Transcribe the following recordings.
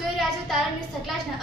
આપ જોઈ રહ્યા છો તારા ન્યૂઝ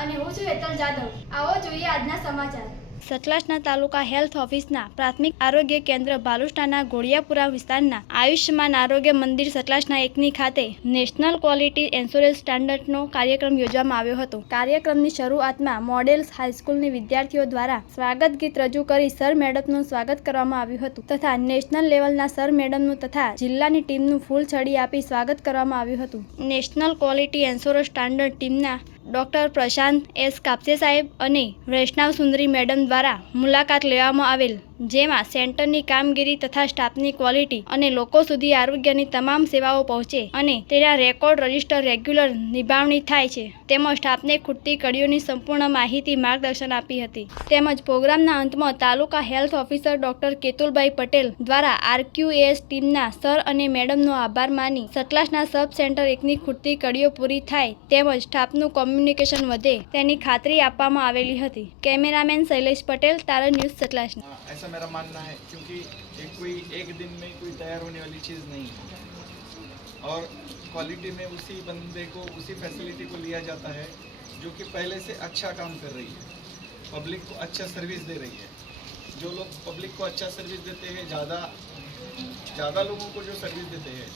અને હું છું હેતલ જાદવ. આવો જોઈએ આજના સમાચાર. સતલાસના તાલુકા હેલ્થ ઓફિસના પ્રાથમિક આરોગ્ય કેન્દ્ર બાલુષ્ટાના ગોળિયાપુરા વિસ્તારના આયુષ્યમાન આરોગ્ય મંદિર સતલાસના એકની ખાતે નેશનલ ક્વોલિટી એન્સ્યોરન્સ સ્ટાન્ડર્ડનો કાર્યક્રમ યોજવામાં આવ્યો હતો. કાર્યક્રમની શરૂઆતમાં મોડેલ્સ હાઈસ્કૂલની વિદ્યાર્થીઓ દ્વારા સ્વાગત ગીત રજૂ કરી સર મેડમનું સ્વાગત કરવામાં આવ્યું હતું તથા નેશનલ લેવલના સર મેડમનું તથા જિલ્લાની ટીમનું ફૂલ છડી આપી સ્વાગત કરવામાં આવ્યું હતું. નેશનલ ક્વોલિટી એન્સ્યોરન્સ સ્ટાન્ડર્ડ ટીમના ડોક્ટર પ્રશાંત એસ કાપસે સાહેબ અને વૈષ્ણવ સુંદરી મેડમ દ્વારા મુલાકાત લેવામાં આવેલ. જેમાં સેન્ટરની કામગીરી તથા સ્ટાફની ક્વોલિટી અને લોકો સુધી આરોગ્યની તમામ સેવાઓ પહોંચે અને તેના રેકોર્ડ રજિસ્ટર રેગ્યુલર નિભાવણી થાય છે. તેમજ સ્ટાફને ખૂટતી કડીઓની સંપૂર્ણ માહિતી માર્ગદર્શન આપી હતી. તેમજ પ્રોગ્રામના અંતમાં તાલુકા health officer doctor Ketulbhai Patel દ્વારા આરક્યુએસ ટીમના સર અને મેડમનો આભાર માની સતલાસના સબ સેન્ટર એકની ખૂટતી કડીઓ પૂરી થાય તેમજ સ્ટાફનું કોમ્યુનિકેશન વધે તેની ખાતરી આપવામાં આવેલી હતી. કેમેરામેન શૈલેષ પટેલ, તારા ન્યૂઝ સતલાસના. ऐसा मेरा मानना है, क्योंकि एक कोई एक दिन में कोई तैयार होने वाली चीज़ नहीं है। और क्वालिटी में उसी बंदे को, उसी फैसिलिटी को लिया जाता है, जो कि पहले से अच्छा काम कर रही है। पब्लिक को अच्छा सर्विस दे रही है। जो लोग पब्लिक को अच्छा सर्विस देते हैं, ज़्यादा ज़्यादा लोगों को जो सर्विस देते हैं